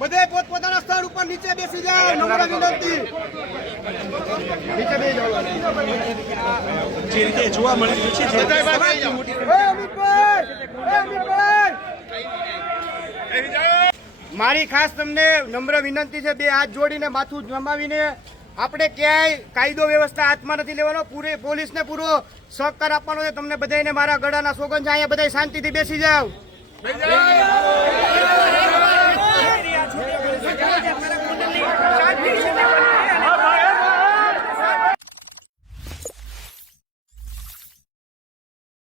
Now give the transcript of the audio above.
બધા પોતપોતાના સ્થળ ઉપર નીચે બેસી જાઓ. નમ્ર વિનંતી. નીચે બેસી જાઓ. જે રીતે જોવા મળી રહ્યું છે મારી ખાસ તમને નમ્ર વિનંતી છે, બે હાથ જોડીને માથું નમાવીને આપણે ક્યાંય કાયદો વ્યવસ્થા હાથમાં નથી લેવાનો. પોલીસને પૂરો સહકાર આપવાનો છે. તમને બધાને મારા ગળાના સોગંદ છે. અહીંયા બધા શાંતિથી બેસી જાઓ.